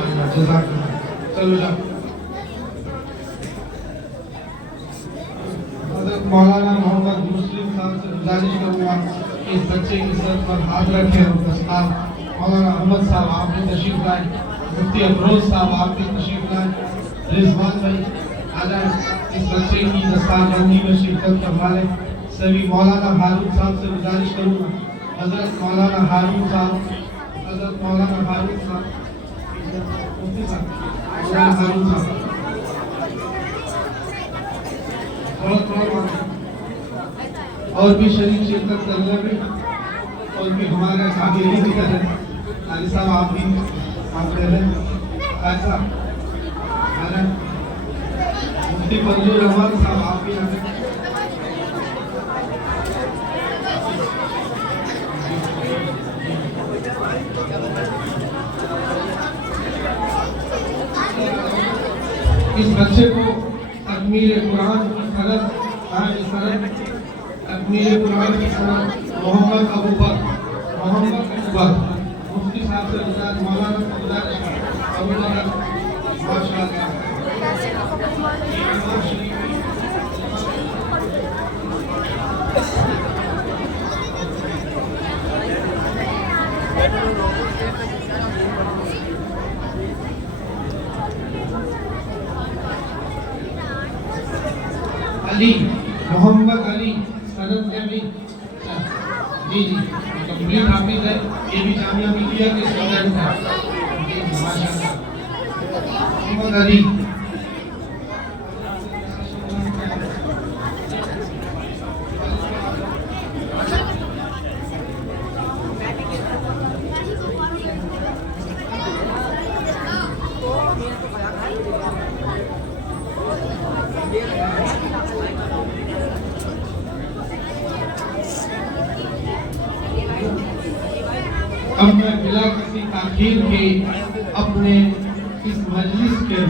माशाअल्लाह, जज़ाकल्लाह। चलो जाओ। हज़रत मौलाना मोहम्मद मुस्लिम साहब से गुजारिश करूँगा कि इस बच्चे की सर पर हाथ रखें और दस्तार। मौलाना अहमद साहब आप भी तशरीफ लाए, मुफ्ती अफरोज साहब आप भी तशरीफ लाए, रिजवान भाई आ जाए, इस बच्चे की दस्तारबंदी में शिरकत करवा लें। सभी मौलाना हारून साहब से गुजारिश करूँगा, हज़रत मौलाना हारून साहब, हज़रत मौलाना हारून साहब, मुफ्ती साहब, मौलाना हारून साहब और भी शरीक शिरकत करने में, और भी हमारे काबिली की तरह अली साहब आप भी आप ले लें, ऐसा मुफ्ती फजलुर रहमान साहब आप भी आ गए। इस बच्चे को तकमील कुरान की सनद, तकमील कुरान की सनद मोहम्मद अबूबकर मुफ्ती साहब से मौलाना माशाअल्लाह। अली मोहम्मद अली सनद में भी जी कंप्लीट हाफिज है, ये भी जामिया मिलिया के स्टूडेंट है माशाअल्लाह। मोहम्मद अली अब मैं बिला किसी ताखीर के अपने इस मजलिस के